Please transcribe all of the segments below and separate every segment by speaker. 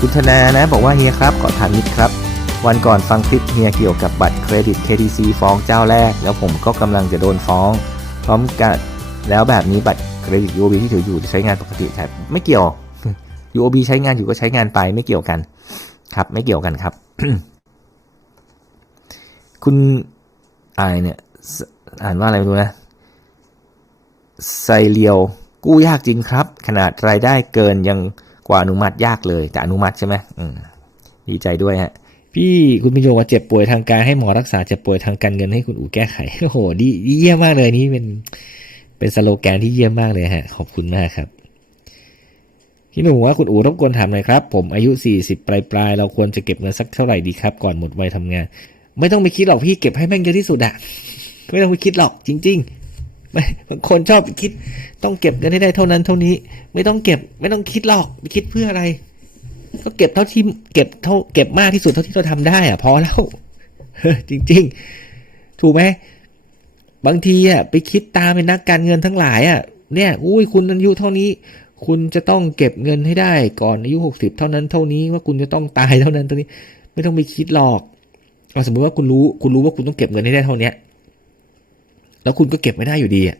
Speaker 1: คุณธนานะบอกว่าเฮียครับขอถามนิดครับ วันก่อนฟังคลิปเฮียเกี่ยวกับบัตรเครดิต KTC ฟ้องเจ้าแรก แล้วผมก็กำลังจะโดนฟ้อง พร้อมกันแล้วแบบนี้บัตรเครดิต UOB ที่ถืออยู่ใช้งานปกติครับไม่เกี่ยว UOB ใช้งานอยู่ก็ใช้งานไปไม่เกี่ยวกัน ครับไม่เกี่ยวกันครับ คุณอายเนี่ยอ่านว่าอะไรไม่รู้นะไซเลียวกู้ยากจริงครับ ขนาดรายได้เกินยัง กว่าอนุมัติยากเลยแต่อนุมัติใช่ไหมอืมดีใจด้วยฮะพี่คุณพิโยว่าเจ็บป่วยทางกายให้หมอรักษาเจ็บป่วยทางการเงินให้คุณอู๋แก้ไขโอ้โหดีเยี่ยมมากเลยนี่เป็นเป็นสโลแกนที่เยี่ยมมากเลยฮะ ขอบคุณมากครับพี่หนูว่าคุณอู๋รบกวนถามหน่อยครับ ผมอายุ 40 ปลายปลายๆเราควรจะเก็บเงินสักเท่าไหร่ดีครับ ก่อนหมดวัยทำงาน ไม่ต้องไปคิดหรอกพี่เก็บให้แม่งเยอะที่สุดอะไม่ต้องไปคิดหรอกจริง บางคนชอบไปคิดต้องเก็บเงินให้ได้เท่านั้นเท่านี้ ไม่ต้องเก็บไม่ต้องคิดหรอกไปคิดเพื่ออะไร ก็เก็บเท่าที่เก็บเท่าเก็บมากที่สุดเท่าที่เราทำได้อะพอแล้วจริง ๆ ถูกไหมบางทีอะไปคิดตามเป็นนักการเงินทั้งหลายอะเนี่ยอุ้ยคุณอายุเท่านี้ คุณจะต้องเก็บเงินให้ได้ ก่อนอายุหกสิบเท่านั้นเท่านี้ว่าคุณจะต้องตายเท่านั้นเท่านี้ ไม่ต้องไปคิดหรอกเอาสมมติว่าคุณรู้คุณรู้ว่าคุณต้องเก็บเงินให้ได้เท่านี้ แล้วคุณก็เก็บไม่ได้อยู่ดีอะ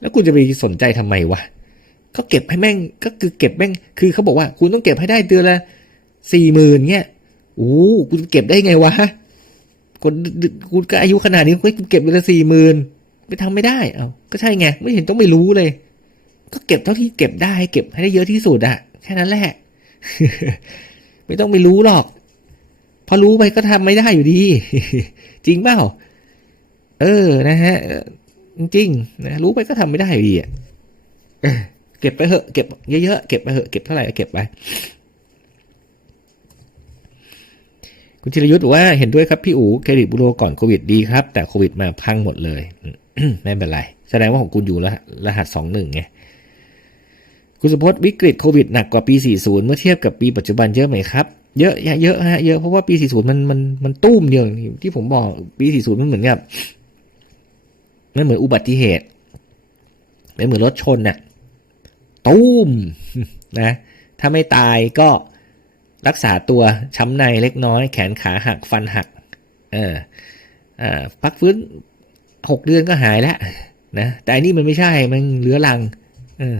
Speaker 1: แล้วคุณจะไปสนใจทำไมวะก็เก็บให้แม่งก็คือเก็บแม่งคือเขาบอกว่า คุณต้องเก็บให้ได้เดือนละสี่หมื่นเงี้ยโอ้คุณเก็บได้ไงวะคนคุณก็อายุขนาดนี้คุณเก็บเดือนละสี่หมื่นไปทำไม่ได้เอาก็ใช่ไงไม่เห็นต้องไม่รู้เลย ก็เก็บเท่าที่เก็บได้เก็บให้ได้เยอะที่สุดอะแค่นั้นแหละ ไม่ต้องไปรู้หรอก พอรู้ไปก็ทำไม่ได้อยู่ดี จริงเปล่า เออนะฮะจริงนะรู้ไปก็ทำไม่ได้ดีอะเก็บไปเหอะเก็บเยอะๆเก็บไปเหอะเก็บเท่าไหร่เก็บไปคุณธีรยุทธ์บอกว่าเห็นด้วยครับพี่อู๋เครดิตบูโรก่อนโควิดดีครับ แต่โควิดมาพังหมดเลยไม่เป็นไร แสดงว่าของคุณอยู่รหัสรหัสสองหนึ่งไงคุณสุพจน์วิกฤตโควิดหนักกว่าปี 40 เมื่อเทียบกับปีปัจจุบันเยอะไหมครับ เยอะเยอะฮะเยอะเพราะว่าปี 40 มันมันมันตุ้มเดียวที่ผมบอกปี 40 มันเหมือนกับ มันเหมือนอุบัติเหตุไม่เหมือนรถชนน่ะตุ้มนะถ้าไม่ตายก็รักษาตัวช้ำในเล็กน้อย แขนขาหักฟันหักเอออ่าพักฟื้นหกเดือนก็หายแล้วนะแต่อันนี้มันไม่ใช่มันเหลือรังเออ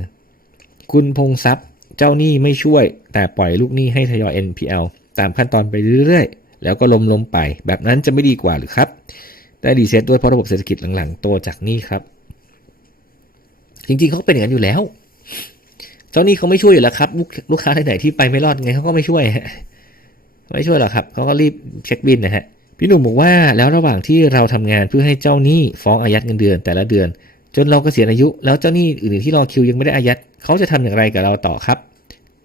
Speaker 1: คุณพงทรัพย์เจ้าหนี้ไม่ช่วย แต่ปล่อยลูกหนี้ให้ทยอย NPL ตามขั้นตอนไปเรื่อยๆ แล้วก็ลมลมๆไป แบบนั้นจะไม่ดีกว่าหรือครับ ได้ดีเซตด้วยเพราะระบบเศรษฐกิจหลังๆโตจากนี้ครับ จริงๆเขาเป็นอย่างนั้นอยู่แล้วเจ้านี้เขาไม่ช่วยอยู่แล้วครับ ลูกลูกค้าไหนๆที่ไปไม่รอดไงเขาก็ไม่ช่วยไม่ช่วยหรอกครับเขาก็รีบเช็คบินนะฮะพี่หนุ่มบอกว่าแล้วระหว่างที่เราทำงานเพื่อให้เจ้าหนี้ฟ้องอายัดเงินเดือนแต่ละเดือน จนเรากเกษียณอายุ แล้วเจ้าหนี้อื่นๆที่รอคิวยังไม่ได้อายัดเขาจะทำอย่างไรกับเราต่อครับ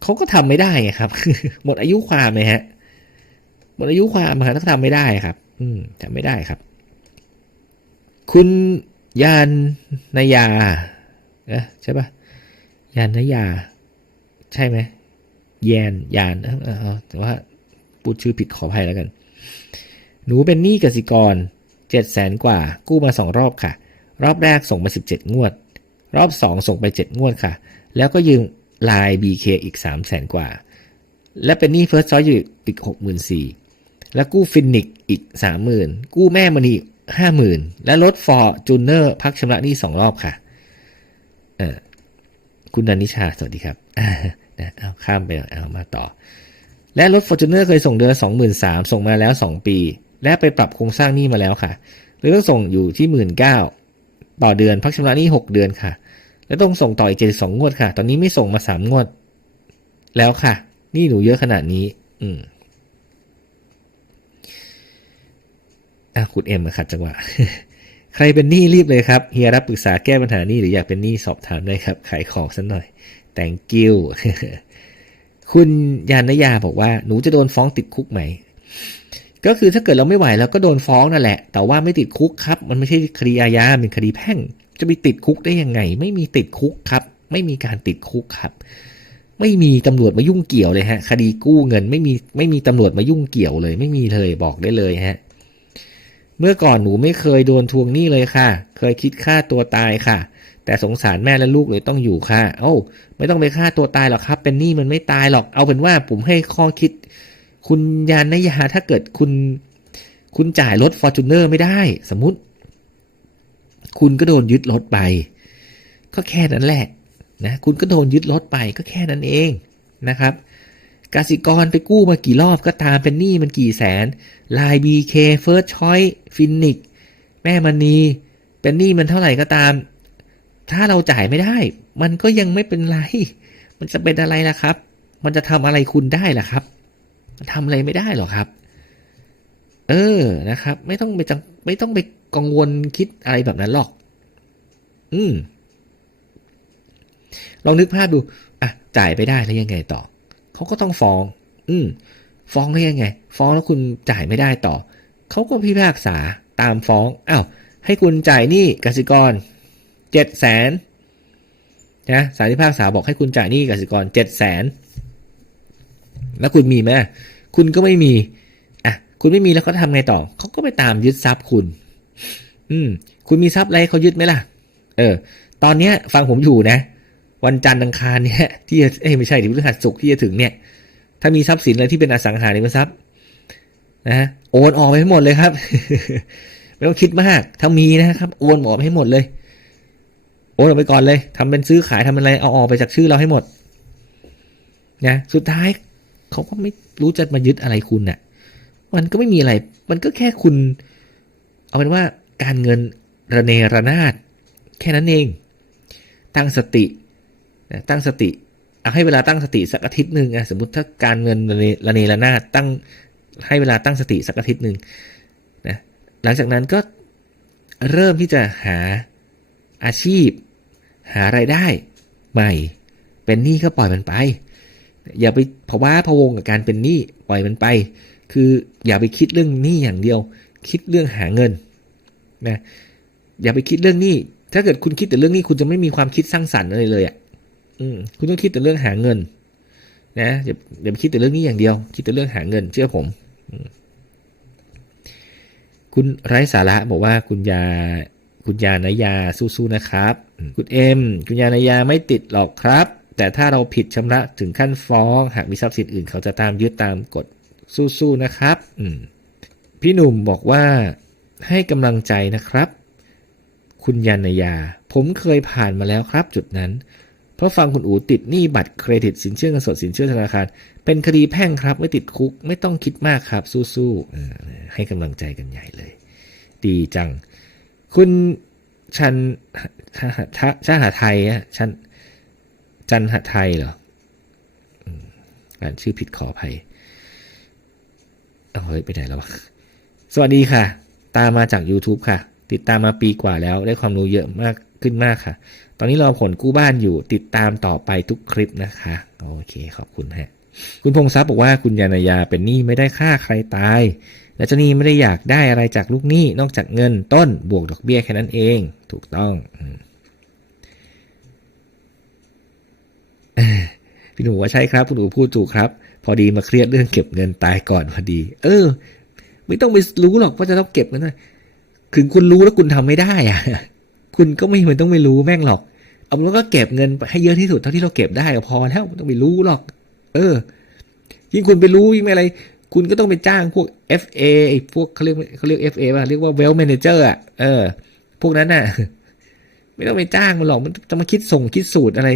Speaker 1: เขาก็ทำไม่ได้ไงครับหมดอายุความเลยฮะหมดอายุความฮะต้องทำไม่ได้ครับ อืมทำไม่ได้ครับ คุณยานนายาใช่ปะยานนายา ใช่ไหมแยนยานแต่ว่าพูดชื่อผิดขออภัยแล้วกัน หนูเป็นหนี้กสิกรเจ็ดแสนกว่า กู้มาสองรอบค่ะ รอบแรกส่งมาสิบเจ็ดงวด รอบสองส่งไปเจ็ดงวดค่ะ แล้วก็ยืมลาย BK อีกสามแสนกว่า และเป็นหนี้เฟิร์สซอยอยู่อีกหกหมื่นสี่แล้วกู้ฟินิกอีกสามหมื่นกู้แม่มณี ห้าหมื่นและรถฟอร์จูเนอร์พักชำระหนี้สองรอบค่ะ เออคุณนันนิชา สวัสดีครับนะเอาข้ามไปเอามาต่อ และรถ Fortuner เคยส่งเดือนสองหมื่นสามส่งมาแล้วสองปี และไปปรับโครงสร้างหนี้มาแล้วค่ะหรือต้องส่งอยู่ที่หมื่นเก้าต่อเดือนพักชำระหนี้หกเดือนค่ะ แล้วต้องส่งต่ออีกเจ็ดสองงวดค่ะ ตอนนี้ไม่ส่งมาสามงวด แล้วค่ะหนี่หนูเยอะขนาดนี้ อืม อะคุณเอ็มมาขัดจังหวะ ใครเป็นหนี้รีบเลยครับเฮียรับปรึกษาแก้ปัญหาหนี้หรืออยากเป็นหนี้สอบถามได้ครับ ขายของสักหน่อย thank you คุณยานยาบอกว่าหนูจะโดนฟ้องติดคุกไหม ก็คือถ้าเกิดเราไม่ไหวเราก็โดนฟ้องนั่นแหละ แต่ว่าไม่ติดคุกครับ มันไม่ใช่คดีอาญาเป็นคดีแพ่ง จะไปติดคุกได้ยังไง ไม่มีติดคุกครับ ไม่มีการติดคุกครับ ไม่มีตำรวจมายุ่งเกี่ยวเลยฮะ คดีกู้เงิน ไม่มีไม่มีตำรวจมายุ่งเกี่ยวเลย ไม่มีเลยบอกได้เลยฮะ เมื่อก่อนหนูไม่เคยโดนทวงหนี้เลยค่ะ เคยคิดฆ่าตัวตายค่ะ แต่สงสารแม่และลูกเลยต้องอยู่ค่ะ เอ้า ไม่ต้องไปฆ่าตัวตายหรอกครับ เป็นหนี้มันไม่ตายหรอก เอาเป็นว่าผมให้ข้อคิด คุณยานนยาถ้าเกิดคุณ คุณจ่ายรถฟอร์จูเนอร์ไม่ได้ สมมติ คุณก็โดนยึดรถไป ก็แค่นั้นแหละนะ คุณก็โดนยึดรถไปก็แค่นั้นเองนะครับ กสิกรไปกู้มากี่รอบก็ตามเป็นหนี้มันกี่แสนลายบีเคเฟิร์สชอยฟินิกแม่มณีเป็นหนี้มันเท่าไหร่ก็ตาม ถ้าเราจ่ายไม่ได้ มันก็ยังไม่เป็นไร มันจะเป็นอะไรล่ะครับ มันจะทำอะไรคุณได้ล่ะครับมันทำอะไรไม่ได้หรอกครับ เออนะครับ ไม่ต้องไปจังไม่ต้องไปกังวลคิดอะไรแบบนั้นหรอก อืมลองนึกภาพดู อะ จ่ายไปได้แล้วยังไงต่อ เขาก็ต้องฟ้อง อืม ฟ้องได้ยังไง ฟ้องแล้วคุณจ่ายไม่ได้ต่อ เขาก็พิพากษาตามฟ้องอ้าวให้คุณจ่ายหนี้กสิกรเจ็ดแสนนะศาลพิพากษาบอกให้คุณจ่ายหนี้กสิกรเจ็ดแสนแล้วคุณมีไหมคุณก็ไม่มีอะคุณไม่มีแล้วเขาทำไงต่อเขาก็ไปตามยึดทรัพย์คุณ อืม คุณมีทรัพย์อะไรเขายึดไหมล่ะ เออ ตอนเนี้ยฟังผมอยู่นะ วันจันทร์อังคารเนี่ยที่จะเอ้ไม่ใช่ดิพฤหัสศุกร์ที่จะถึงเนี่ย ถ้ามีทรัพย์สินอะไรที่เป็นอสังหาริมทรัพย์นะโอนออกไปให้หมดเลยครับ ไม่ต้องคิดมากถ้ามีนะครับ โอนออกให้หมดเลย โอนออกไปก่อนเลยทำเป็นซื้อขายทำอะไรเอาออกไปจากชื่อเราให้หมดนะสุดท้ายเขาก็ไม่รู้จะมายึดอะไรคุณน่ะ มันก็ไม่มีอะไร มันก็แค่คุณ เอาเป็นว่าการเงินระเนระนาด แค่นั้นเอง ตั้งสติ นะตั้งสติเอาให้เวลาตั้งสติสักอาทิตย์หนึ่งอะสมมติถ้าการเงินระเนระนาดตั้งให้เวลาตั้งสติสักอาทิตย์หนึ่งนะหลังจากนั้นก็เริ่มที่จะหาอาชีพ หารายได้ใหม่ เป็นหนี้ก็ปล่อยมันไป อย่าไปภาวะพะวงกับการเป็นหนี้ปล่อยมันไป คืออย่าไปคิดเรื่องหนี้อย่างเดียว คิดเรื่องหาเงินนะอย่าไปคิดเรื่องหนี้ถ้าเกิดคุณคิดแต่เรื่องหนี้คุณจะไม่มีความคิดสร้างสรรค์อะไรเลยอะ อืมคุณต้องคิดแต่เรื่องหาเงิน นะอย่าอย่าไปคิดแต่เรื่องนี้อย่างเดียว คิดแต่เรื่องหาเงิน เชื่อผม คุณไร้สาระบอกว่าคุณยาคุณยานายาสู้ๆนะครับ คุณเอ็มคุณยานายาไม่ติดหรอกครับ แต่ถ้าเราผิดชำระถึงขั้นฟ้อง หากมีทรัพย์สินอื่นเขาจะตามยึดตามกฎสู้ๆนะครับอืพี่หนุ่มบอกว่าให้กำลังใจนะครับ คุณยานายา ผมเคยผ่านมาแล้วครับจุดนั้น เพราะฟังคุณอูติดหนี้บัตรเครดิตสินเชื่อเงินสดสินเชื่อธนาคาร เป็นคดีแพ่งครับ ไม่ติดคุก ไม่ต้องคิดมากครับ สู้ๆอให้กำลังใจกันใหญ่เลย ดีจัง คุณชันชาชาชาหาไทยอะชันจันหาไทยเหรออ่านชื่อผิดขออภัยเอาเฮ้ยไปไหนแล้วสวัสดีค่ะ ตามมาจาก YouTube ค่ะ ติดตามมาปีกว่าแล้วได้ความรู้เยอะมากขึ้นมากค่ะ ตอนนี้รอผลกู้บ้านอยู่ติดตามต่อไปทุกคลิปนะคะโอเคขอบคุณฮะคุณพงศัพย์บอกว่าคุณยานายาเป็นหนี้ไม่ได้ฆ่าใครตาย และเจ้าหนี้ไม่ได้อยากได้อะไรจากลูกหนี้นอกจากเงินต้นบวกดอกเบี้ยแค่นั้นเอง ถูกต้องพี่หนูว่าใช่ครับคุณหนูพูดถูกครับ พอดีมาเครียดเรื่องเก็บเงินตายก่อนพอดี เออ ไม่ต้องไปรู้หรอกว่าจะต้องเก็บเงินนะถึงคุณรู้แล้วคุณทำไม่ได้อะ คุณก็ไม่มันต้องไม่รู้แม่งหรอก เอาเป็นว่าก็เก็บเงินให้เยอะที่สุดเท่าที่เราเก็บได้พอแล้วไม่ต้องไปรู้หรอก เออ ยิ่งคุณไปรู้ยิ่งไม่อะไร คุณก็ต้องไปจ้างพวก FA ไอ้พวกเขาเรียกเขาเรียก FA ป่ะเรียกว่า Wealth Manager อะเออ พวกนั้นน่ะ ไม่ต้องไปจ้างมันหรอกมันจะมาคิดส่งคิดสูตรอะไร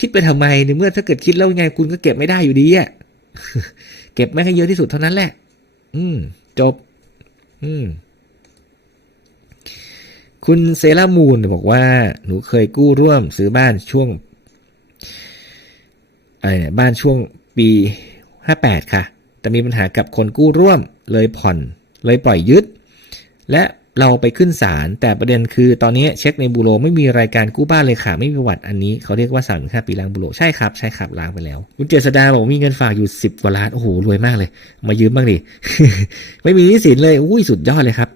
Speaker 1: คิดไปทำไมในเมื่อถ้าเกิดคิดแล้วไงคุณก็เก็บไม่ได้อยู่ดีอะเก็บแม่งให้เยอะที่สุดเท่านั้นแหละ อืม จบ อืม คุณเซรามูนบอกว่า หนูเคยกู้ร่วมซื้อบ้านช่วงอะไรเนี่ยบ้านช่วงปีห้าแปดค่ะ แต่มีปัญหากับคนกู้ร่วมเลยผ่อนเลยปล่อยยึด และเราไปขึ้นศาลแต่ประเด็นคือตอนนี้เช็คในบูโรไม่มีรายการกู้บ้านเลยค่ะ ไม่มีประวัติอันนี้เขาเรียกว่าสามถึงห้าปีล้างบูโรใช่ครับ ใช่ครับล้างไปแล้ว คุณเจษดาบอกมีเงินฝากอยู่สิบกว่าล้าน โอ้โห รวยมากเลย มายืมบ้างดิไม่มีหนี้สินเลยอุ้ยสุดยอดเลยครับ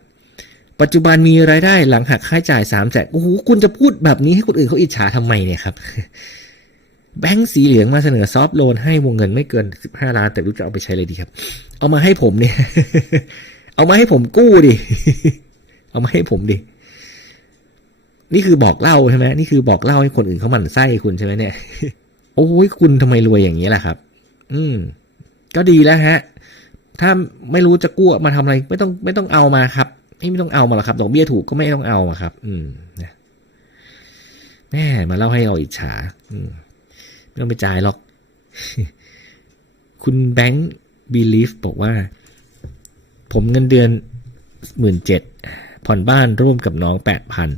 Speaker 1: ปัจจุบันมีรายได้หลังหักค่าใช้จ่ายสามแสนโอ้โหคุณจะพูดแบบนี้ให้คนอื่นเขาอิจฉาทำไมเนี่ยครับ แบงก์สีเหลืองมาเสนอซอฟต์โลนให้วงเงินไม่เกินสิบห้าล้าน แต่รู้จะเอาไปใช้เลยดีครับ เอามาให้ผมเนี่ย เอามาให้ผมกู้ดิ เอามาให้ผมดิ นี่คือบอกเล่าใช่ไหมนี่คือบอกเล่าให้คนอื่นเขาหมั่นไส้คุณใช่ไหมเนี่ย โอ้ยคุณทำไมรวยอย่างนี้ล่ะครับ อืม ก็ดีแล้วฮะ ถ้าไม่รู้จะกู้มาทำอะไร ไม่ต้องไม่ต้องเอามาครับ ไม่ต้องเอามาหรอกครับดอกเบี้ยถูกก็ไม่ต้องเอามาครับ อืมนะแม่มาเล่าให้เราอิจฉา อืมไม่ต้องไปจ่ายหรอก คุณแบงค์บีลีฟบอกว่า ผมเงินเดือนหมื่นเจ็ดผ่อนบ้านร่วมกับน้องแปดพัน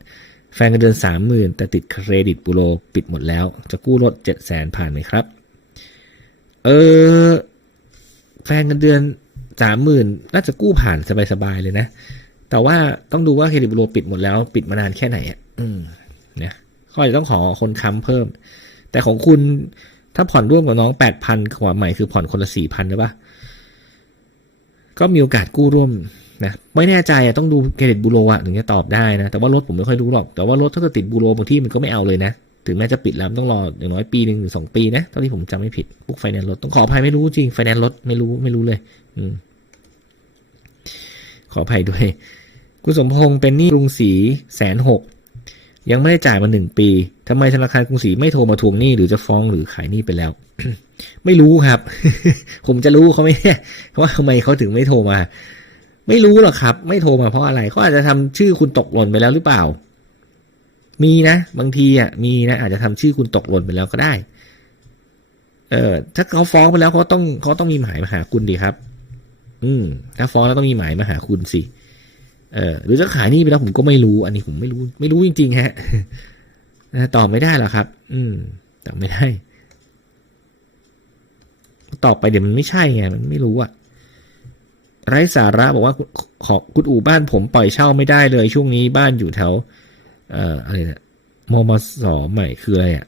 Speaker 1: แฟนเงินเดือนสามหมื่นแต่ติดเครดิตบูโรปิดหมดแล้ว จะกู้รถเจ็ดแสนผ่านไหมครับ เออ แฟนเงินเดือนสามหมื่นน่าจะกู้ผ่านสบายๆเลยนะ แต่ว่าต้องดูว่าเครดิตบูโรปิดหมดแล้วปิดมานานแค่ไหนอะอืมนะเขาอาจจะต้องขอคนค้ำเพิ่ม แต่ของคุณถ้าผ่อนร่วมกับน้องแปดพันความใหม่คือผ่อนคนละสี่พันหรือปะก็มีโอกาสกู้ร่วมนะไม่แน่ใจอะต้องดูเครดิตบูโรอะถึงจะตอบได้นะ แต่ว่ารถผมไม่ค่อยรู้หรอก แต่ว่ารถถ้าเกิดติดบูโรบางที่มันก็ไม่เอาเลยนะ ถึงแม้จะปิดแล้วต้องรออย่างน้อยปีหนึ่งหรือสองปีนะเท่าที่ผมจำไม่ผิดพวกไฟแนนซ์รถต้องขออภัยไม่รู้จริงไฟแนนซ์รถไม่รู้ไม่รู้เลย อืม ขออภัยด้วย คุณสมพงษ์เป็นหนี้กรุงศรีแสนหกยังไม่ได้จ่ายมาหนึ่งปีทำไมธนาคารกรุงศรีไม่โทรมาทวงหนี้หรือจะฟ้องหรือขายหนี้ไปแล้ว ไม่รู้ครับ ผมจะรู้เขาไหมเนี่ยว่าทำไมเขาถึงไม่โทรมา ไม่รู้หรอกครับ ไม่โทรมาเพราะอะไรเขาอาจจะทำชื่อคุณตกหล่นไปแล้วหรือเปล่า มีนะ บางทีอะมีนะ อาจจะทำชื่อคุณตกหล่นไปแล้วก็ได้ เออถ้าเขาฟ้องไปแล้วเขาต้องเขาต้องมีหมายมาหาคุณดีครับ อืมถ้าฟ้องแล้วต้องมีหมายมาหาคุณสิ เออหรือจะขายนี่ไปแล้วผมก็ไม่รู้ อันนี้ผมไม่รู้ ไม่รู้จริงๆฮะนะตอบไม่ได้หรอครับ อืมตอบไม่ได้ตอบไปเดี๋ยวมันไม่ใช่ไงมันไม่รู้อะไร้สาระบอกว่าขอคุณอู่บ้านผมปล่อยเช่าไม่ได้เลย ช่วงนี้บ้านอยู่แถว เอ่ออะไรนะมมสใหม่คืออะไรอะ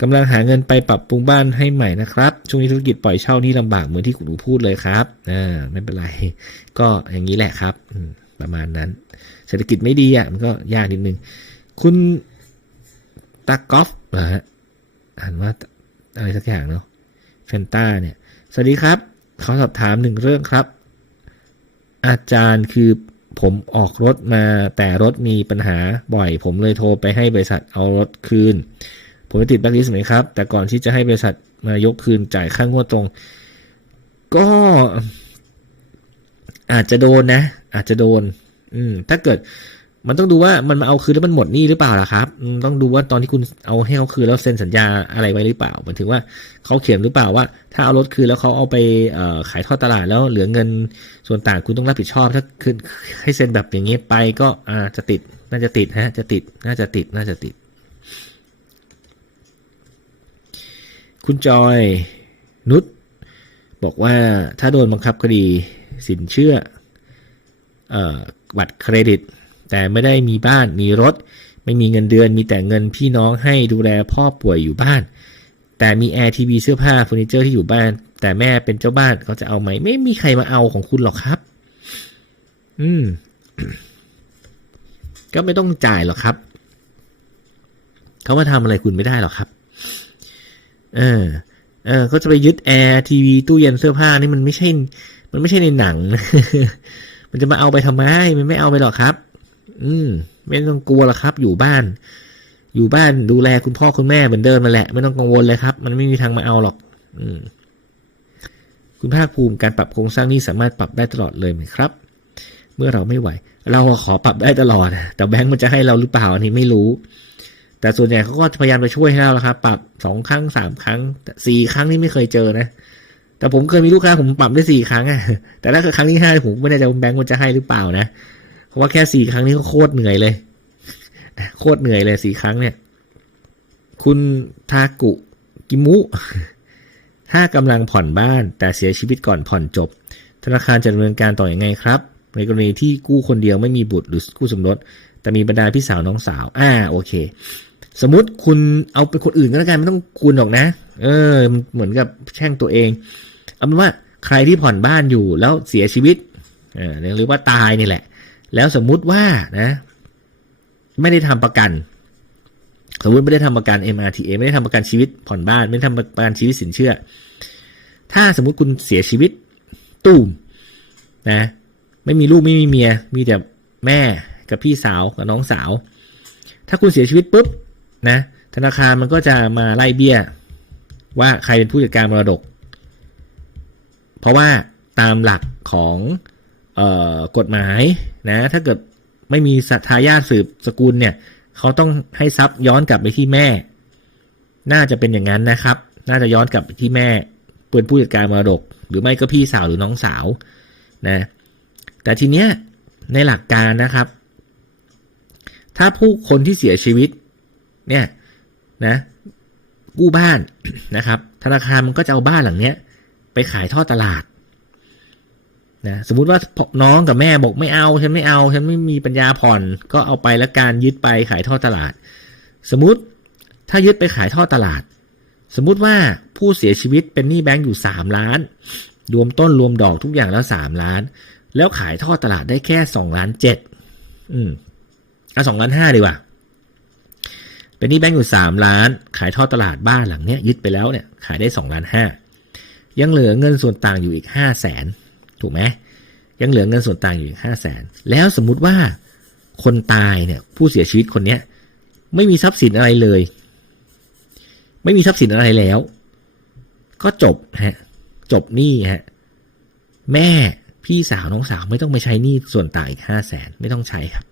Speaker 1: กำลังหาเงินไปปรับปรุงบ้านให้ใหม่นะครับ ช่วงนี้ธุรกิจปล่อยเช่านี่ลำบากเหมือนที่คุณอูพูดเลยครับอ่าไม่เป็นไร ก็อย่างนี้แหละครับ ประมาณนั้น เศรษฐกิจไม่ดีอะมันก็ยากนิดนึง คุณตากอฟเหรอฮะอ่านว่าอะไรสักอย่างเนาะเฟนต้าเนี่ย สวัสดีครับ เขาสอบถามหนึ่งเรื่องครับ อาจารย์คือผมออกรถมาแต่รถมีปัญหาบ่อย ผมเลยโทรไปให้บริษัทเอารถคืน ผมไปติดแบล็คลิสต์ไหมครับ แต่ก่อนที่จะให้บริษัทมายกคืนจ่ายค่างวดตรง ก็อาจจะโดนนะ อาจจะโดน อืม ถ้าเกิดมันต้องดูว่ามันมาเอาคืนแล้วมันหมดหนี้หรือเปล่าล่ะครับ ต้องดูว่าตอนที่คุณเอาให้เขาคืนแล้วเซ็นสัญญาอะไรไว้หรือเปล่าหมายถึงว่าเขาเขียนหรือเปล่าว่า ถ้าเอารถคืนแล้วเขาเอาไปขายทอดตลาดแล้วเหลือเงินส่วนต่างคุณต้องรับผิดชอบ ถ้าคืนให้เซ็นแบบอย่างเงี้ไปก็อาจะติด น่าจะติดฮะ จะติด น่าจะติด น่าจะติด คุณจอย นุชบอกว่าถ้าโดนบังคับคดีสินเชื่ออบัตรเครดิต แต่ไม่ได้มีบ้านมีรถ ไม่มีเงินเดือน มีแต่เงินพี่น้องให้ดูแลพ่อป่วยอยู่บ้าน แต่มีแอร์ทีวีเสื้อผ้าเฟอร์นิเจอร์ที่อยู่บ้าน แต่แม่เป็นเจ้าบ้านเขาจะเอาไหม ไม่มีใครมาเอาของคุณหรอกครับ อืม ก็ไม่ต้องจ่ายหรอกครับ เขามาทำอะไรคุณไม่ได้หรอกครับ เออ เออเขาจะไปยึดแอร์ทีวีตู้เย็นเสื้อผ้านี่มันไม่ใช่ มันไม่ใช่ในหนัง มันจะมาเอาไปทำไม มันไม่เอาไปหรอกครับ อืม ไม่ต้องกลัวหรอกครับ อยู่บ้าน อยู่บ้านดูแลคุณพ่อคุณแม่เหมือนเดิมมาแหละ ไม่ต้องกังวลเลยครับ มันไม่มีทางมาเอาหรอก อืม คุณภาคภูมิการปรับโครงสร้างนี้สามารถปรับได้ตลอดเลยไหมครับ เมื่อเราไม่ไหว เราขอปรับได้ตลอด แต่แบงก์มันจะให้เราหรือเปล่าอันนี้ไม่รู้ แต่ส่วนใหญ่เขาก็พยายามจะช่วยให้เราแล้วครับ ปรับสองครั้งสามครั้งแต่สี่ครั้งนี่ไม่เคยเจอนะ แต่ผมเคยมีลูกค้าผมปรับได้สี่ครั้งอะแต่ถ้าเกิดครั้งที่ห้าผมไม่แน่ใจว่าแบงก์มันจะให้หรือเปล่านะ เพราะว่าแค่สี่ครั้งนี้ก็โคตรเหนื่อยเลย โคตรเหนื่อยเลยสี่ครั้งเนี่ย คุณทากุกิมุ ถ้ากำลังผ่อนบ้าน แต่เสียชีวิตก่อนผ่อนจบ ธนาคารจะดำเนินการต่ออยังไงครับ ในกรณีที่กู้คนเดียวไม่มีบุตรหรือกู้สมรสแต่มีบรรดาพี่สาวน้องสาว อ่าโอเค สมมติคุณเอาเป็นคนอื่นก็แล้วกันไม่ต้องคุณหรอกนะ เออ เหมือนกับแช่งตัวเอง เอาเป็นว่าใครที่ผ่อนบ้านอยู่แล้วเสียชีวิตเออหรือว่าตายนี่แหละ แล้วสมมุติว่านะ ไม่ได้ทำประกัน สมมติไม่ได้ทำประกัน MRTA ไม่ได้ทำประกันชีวิตผ่อนบ้าน ไม่ได้ทำประกันชีวิตสินเชื่อ ถ้าสมมุติคุณเสียชีวิตตูมนะ ไม่มีลูกไม่มีเมีย มีแต่แม่กับพี่สาวกับน้องสาว ถ้าคุณเสียชีวิตปุ๊บ นะธนาคารมันก็จะมาไล่เบี้ย ว่าใครเป็นผู้จัดการมรดก เพราะว่าตามหลักของออกฎหมายนะถ้าเกิดไม่มีสัทายาสืบสกุลเนี่ยเขาต้องให้ทรัพย์ย้อนกลับไปที่แม่ น่าจะเป็นอย่างนั้นนะครับ น่าจะย้อนกลับไปที่แม่เป็นผู้จัดการมรดก หรือไม่ก็พี่สาวหรือน้องสาวนะแต่ทีเนี้ยในหลักการนะครับ ถ้าผู้คนที่เสียชีวิต เนี่ยนะกู้บ้านนะครับ ธนาคารมันก็จะเอาบ้านหลังเนี้ย ไปขายทอดตลาดนะสมมุติว่าน้องกับแม่บอกไม่เอา ฉันไม่เอา ฉันไม่มีปัญญาผ่อน ก็เอาไปแล้วการยึดไปขายทอดตลาด สมมติถ้ายึดไปขายทอดตลาด สมมุติว่าผู้เสียชีวิตเป็นหนี้แบงก์อยู่สามล้าน รวมต้นรวมดอกทุกอย่างแล้วสามล้าน แล้วขายทอดตลาดได้แค่สองล้านเจ็ดอืมเอาสองล้านห้าดีกว่า เป็นหนี้แบงก์อยู่สามล้าน ขายทอดตลาดบ้านหลังเนี้ยยึดไปแล้วเนี่ยขายได้สองล้านห้ายังเหลือเงินส่วนต่างอยู่อีกห้าแสนถูกไหมยังเหลือเงินส่วนต่างอยู่อีกห้าแสนแล้วสมมุติว่าคนตายเนี่ยผู้เสียชีวิตคนเนี้ยไม่มีทรัพย์สินอะไรเลย ไม่มีทรัพย์สินอะไรแล้ว ก็จบฮะจบหนี้ฮะแม่พี่สาวน้องสาวไม่ต้องไปใช้หนี้ส่วนต่างอีกห้าแสนไม่ต้องใช้ครับ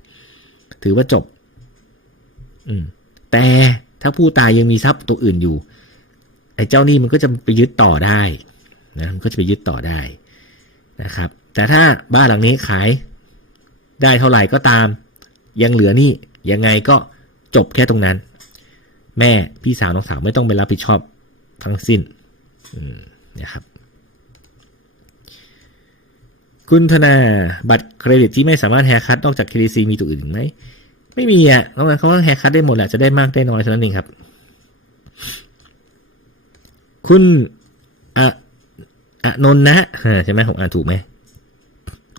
Speaker 1: ถือว่าจบ อืม แต่ถ้าผู้ตายยังมีทรัพย์ตัวอื่นอยู่ไอ้เจ้าหนี้มันก็จะไปยึดต่อได้นะมันก็จะไปยึดต่อได้นะครับ แต่ถ้าบ้านหลังนี้ขายได้เท่าไหร่ก็ตาม ยังเหลือหนี้ยังไงก็จบแค่ตรงนั้น แม่พี่สาวน้องสาวไม่ต้องไปรับผิดชอบทั้งสิ้นนะครับคุณธนาบัตรเครดิตที่ไม่สามารถแฮร์คัตนอกจาก KDC มีตัวอื่นไหม ไม่มีอะนอกนั้นเขาก็แฮร์คัตได้หมดแหละจะได้มากได้น้อยเท่านั้นเองครับ คุณอะอะนนนะใช่ไหมผมอ่านถูกไหม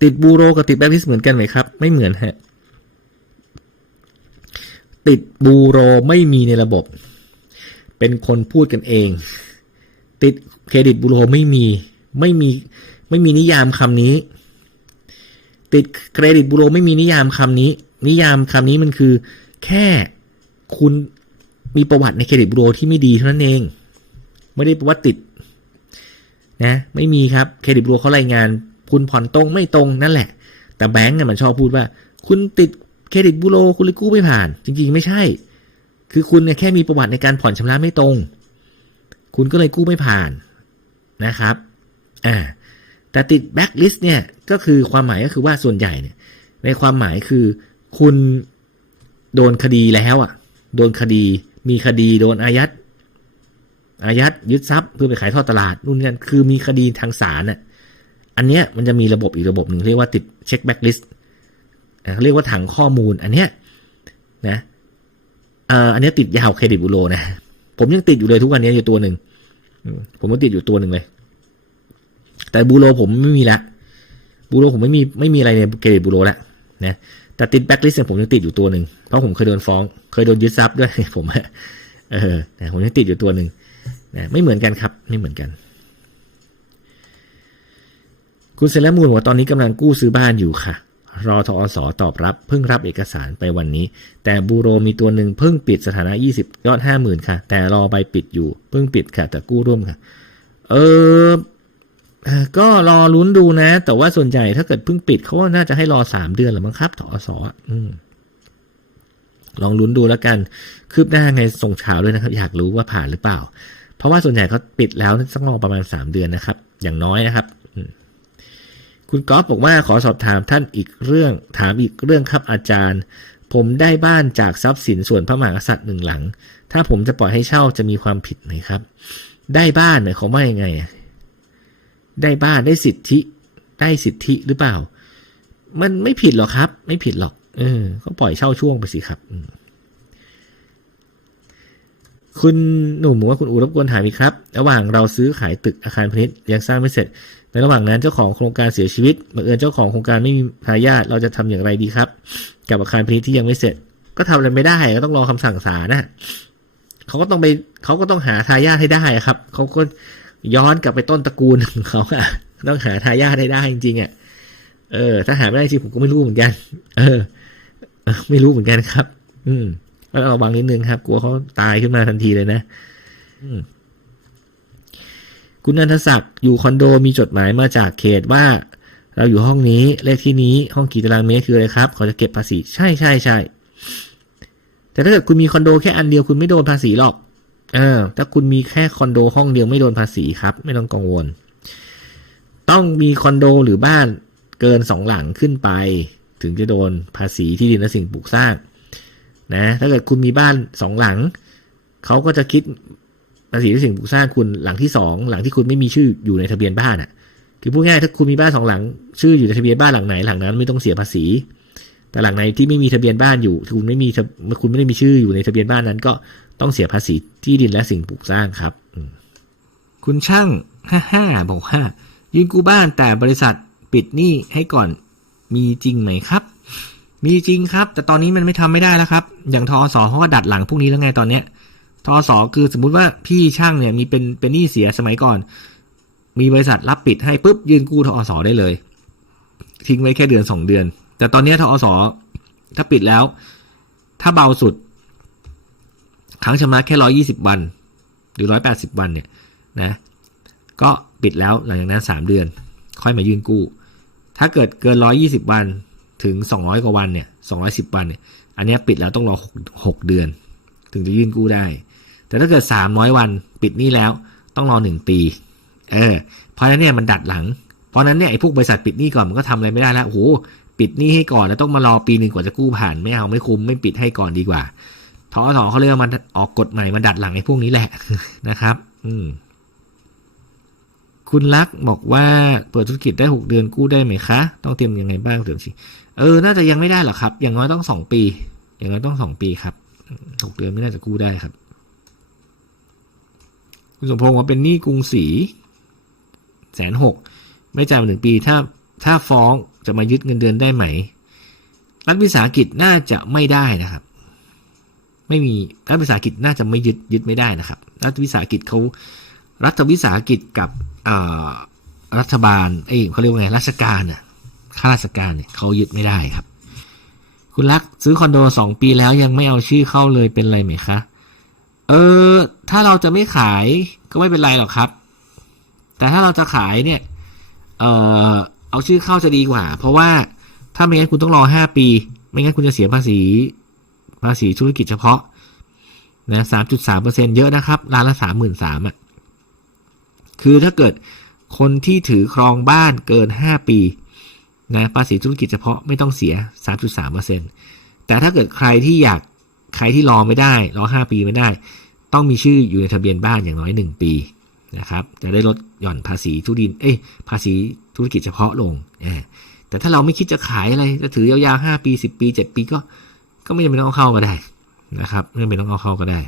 Speaker 1: ติดบูโรกับติดแบ็คลิสเหมือนกันไหมครับ ไม่เหมือนฮะ ติดบูโรไม่มีในระบบ เป็นคนพูดกันเอง ติดเครดิตบูโรไม่มี ไม่มี ไม่มีนิยามคำนี้ ติดเครดิตบูโรไม่มีนิยามคำนี้ นิยามคำนี้มันคือ แค่คุณมีประวัติในเครดิตบูโรที่ไม่ดีเท่านั้นเอง ไม่ได้แปลว่าติดนะไม่มีครับเครดิตบูโรเขารายงาน คุณผ่อนตรงไม่ตรงนั่นแหละ แต่แบงก์เนี่ยมันชอบพูดว่า คุณติดเครดิตบูโรคุณเลยกู้ไม่ผ่าน จริง ๆ ไม่ใช่ คือคุณเนี่ยแค่มีประวัติในการผ่อนชำระไม่ตรง คุณก็เลยกู้ไม่ผ่านนะครับอ่าแต่ติดแบ็กลิสต์เนี่ยก็คือความหมายก็คือว่าส่วนใหญ่เนี่ยในความหมายคือ คุณโดนคดีแล้วอะ โดนคดีมีคดีโดนอายัดอายัดยึดทรัพย์เพื่อไปขายทอดตลาดนู่นนี่นั่นคือมีคดีทางศาลน่ะอันเนี้ยมันจะมีระบบอีกระบบหนึ่งเรียกว่าติดเช็คแบ็กลิสต์เรียกว่าถังข้อมูล อันเนี้ยนะอันนี้ติดยาวเครดิตบูโรนะ ผมยังติดอยู่เลยทุกวันนี้อยู่ตัวหนึ่งผมก็ติดอยู่ตัวหนึ่งเลย แต่บูโรผมไม่มีละบูโรผมไม่มีไม่มีอะไรในเครดิตบูโรละนะ แต่ติดแบ็กลิสต์ผมยังติดอยู่ตัวหนึ่งเพราะผมเคยโดนฟ้อง เคยโดนยึดทรัพย์ด้วยผมเออแต่ผมยังติดอยู่ตัวหนึ่งนะไม่เหมือนกันครับไม่เหมือนกัน คุณเซเลมูลบอกว่าตอนนี้กำลังกู้ซื้อบ้านอยู่ค่ะ รอทอสอตอบรับ เพิ่งรับเอกสารไปวันนี้ แต่บูโรมีตัวหนึ่งเพิ่งปิดสถานะ 20 ยอด 50,000 ค่ะ แต่รอใบปิดอยู่ เพิ่งปิดค่ะ แต่กู้ร่วมค่ะ เออ ก็รอลุ้นดูนะ แต่ว่าส่วนใหญ่ถ้าเกิดเพิ่งปิดเขาว่าน่าจะให้รอสามเดือนหรือมั้งครับทอสออืลองลุ้นดูแล้วกัน คืบหน้าไงส่งข่าวด้วยนะครับ อยากรู้ว่าผ่านหรือเปล่า เพราะว่าส่วนใหญ่เขาปิดแล้วสักรอประมาณสามเดือนนะครับ อย่างน้อยนะครับคุณก๊อฟบอกว่าขอสอบถามท่านอีกเรื่อง ถามอีกเรื่องครับอาจารย์ ผมได้บ้านจากทรัพย์สินส่วนพระมหากษัตริย์หนึ่งหลัง ถ้าผมจะปล่อยให้เช่าจะมีความผิดไหมครับ ได้บ้านเนี่ยเขาว่ายังไง ได้บ้านได้สิทธิ ได้สิทธิหรือเปล่า มันไม่ผิดหรอกครับ ไม่ผิดหรอก เออก็ปล่อยเช่าช่วงไปสิครับคุณหนุ่มบอกว่าคุณอูรบกวนถามอีกครับ ระหว่างเราซื้อขายตึกอาคารพาณิชย์ยังสร้างไม่เสร็จ ในระหว่างนั้นเจ้าของโครงการเสียชีวิตบังเอิญเจ้าของโครงการไม่มีทายาทเราจะทำอย่างไรดีครับ กับอาคารพาณิชย์ที่ยังไม่เสร็จ ก็ทำอะไรไม่ได้ก็ต้องรอคำสั่งศาลนะเขาก็ต้องไปเขาก็ต้องหาทายาทให้ได้ครับเขาก็ ย้อนกลับไปต้นตระกูลของเขาอะต้องหาทายาทให้ได้จริงๆอะเออ ถ้าหาไม่ได้จริงผมก็ไม่รู้เหมือนกัน เออ ไม่รู้เหมือนกันครับ อืมก็ระวังนิดนึงครับ กลัวเขาตายขึ้นมาทันทีเลยนะอืคุณนันทศักดิ์อยู่คอนโดมีจดหมายมาจากเขตว่า เราอยู่ห้องนี้เลขที่นี้ห้องกี่ตารางเมตรคืออะไรครับเขาจะเก็บภาษี ใช่ใช่ใช่แต่ถ้าเกิดคุณมีคอนโดแค่อันเดียวคุณไม่โดนภาษีหรอก ออถ้าคุณมีแค่คอนโดห้องเดียวไม่โดนภาษีครับ ไม่ต้องกังวล ต้องมีคอนโดหรือบ้านเกินสองหลังขึ้นไป ถึงจะโดนภาษีที่ดินและสิ่งปลูกสร้างนะถ้าเกิดคุณมีบ้านสองหลัง เขาก็จะคิดภาษีที่สิ่งปลูกสร้างคุณหลังที่สองหลังที่คุณไม่มีชื่ออยู่ในทะเบียนบ้านอะคือพูดง่ายถ้าคุณมีบ้านสองหลัง ชื่ออยู่ในทะเบียนบ้านหลังไหนหลังนั้นไม่ต้องเสียภาษี แต่หลังไหนที่ไม่มีทะเบียนบ้านอยู่คุณไม่มีคุณไม่ได้มีชื่ออยู่ในทะเบียนบ้านนั้น ก็ ต้องเสียภาษีที่ดินและสิ่งปลูกสร้างครับ คุณช่างห้าห้าบอกว่ายืนกู้บ้านแต่บริษัทปิดหนี้ให้ก่อนมีจริงไหมครับ มีจริงครับ แต่ตอนนี้มันไม่ทำไม่ได้แล้วครับ อย่างทอสเขาก็ดัดหลังพวกนี้แล้วไงตอนเนี้ยทอสคือสมมุติว่าพี่ช่างเนี่ยมีเป็นเป็นหนี้เสียสมัยก่อน มีบริษัทรับปิดให้ปุ๊บยืนกู้ทอสได้เลย ทิ้งไว้แค่เดือนสองเดือน แต่ตอนนี้ทอสถ้าปิดแล้ว ถ้าเบาสุด ครั้งชำระแค่ร้อยี่สิบวัน หรือร้อยแปดสิบวันเนี่ยนะก็ปิดแล้วหลังจากนั้นสามเดือน ค่อยมายื่นกู้ ถ้าเกิดเกินร้อยี่สิบวันถึงสองร้อยกว่าวันเนี่ยสองร้อยสิบวันเนี่ยอันนี้ปิดแล้วต้องรอหกหกเดือน ถึงจะยื่นกู้ได้ แต่ถ้าเกิดสามร้อยวันปิดนี่แล้วต้องรอหนึ่งปีเออเพราะนั้นเนี่ยมันดัดหลัง เพราะนั้นเนี่ยไอ้พวกบริษัทปิดหนี้ก่อนมันก็ทำอะไรไม่ได้แล้วโอ้โหปิดหนี้ให้ก่อนแล้วต้องมารอปีหนึ่งกว่าจะกู้ผ่านไม่เอาไม่คุ้มไม่ปิดให้ก่อนดีกว่า ทอสเขาเรียกว่ามันออกกฎใหม่มาดัดหลังไอ้พวกนี้แหละนะครับ อืมคุณลักษ์บอกว่าเปิดธุรกิจได้หกเดือนกู้ได้ไหมคะ ต้องเตรียมยังไงบ้างเดี๋ยวสิเออ น่าจะยังไม่ได้หรอกครับ อย่างน้อยต้องสองปี อย่างน้อยต้องสองปีครับหกเดือนไม่น่าจะกู้ได้ครับ คุณสมพงศ์ว่าเป็นหนี้กรุงศรีแสนหกไม่จ่ายมาหนึ่งปี ถ้าถ้าฟ้องจะมายึดเงินเดือนได้ไหมรัฐวิสาหกิจน่าจะไม่ได้นะครับ ไม่มีรัฐวิสาหกิจน่าจะไม่ยึดยึดไม่ได้นะครับ รัฐวิสาหกิจเขารัฐวิสาหกิจกับรัฐบาลเอ้เขาเรียกว่าไงราชการน่ะข้าราชการเนี่ยเขายึดไม่ได้ครับ คุณรักซื้อคอนโดสองปีแล้วยังไม่เอาชื่อเข้าเลยเป็นไรไหมคะเออถ้าเราจะไม่ขายก็ไม่เป็นไรหรอกครับ แต่ถ้าเราจะขายเนี่ย เออเอาชื่อเข้าจะดีกว่า เพราะว่าถ้าไม่งั้นคุณต้องรอห้าปี ไม่งั้นคุณจะเสียภาษี ภาษีธุรกิจเฉพาะนะสามจุดสามเปอร์เซ็นเยอะนะครับล้านละสามหมื่นสามอะคือถ้าเกิดคนที่ถือครองบ้านเกินห้าปีนะภาษีธุรกิจเฉพาะไม่ต้องเสียสามจุดสามเปอร์เซ็นแต่ถ้าเกิดใครที่อยากใครที่รอไม่ได้รอห้าปีไม่ได้ ต้องมีชื่ออยู่ในทะเบียนบ้านอย่างน้อยหนึ่งปีนะครับจะได้ลดหย่อนภาษีทุดิน เอ้ยภาษีธุรกิจเฉพาะลง แต่ถ้าเราไม่คิดจะขายอะไรจะถือยาวๆห้าปีสิบปีเจ็ดปีก็ ก็ไม่จำเป็นต้องเอาเข้าก็ได้นะครับไม่จำเป็นต้องเอาเข้าก็ได้